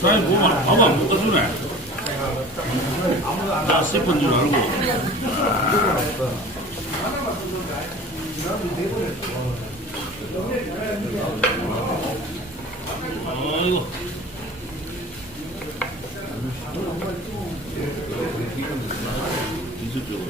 사장님 보면 밥 안 먹고 주네. 나 싶은 줄 알고. 아이고. 이쪽으로.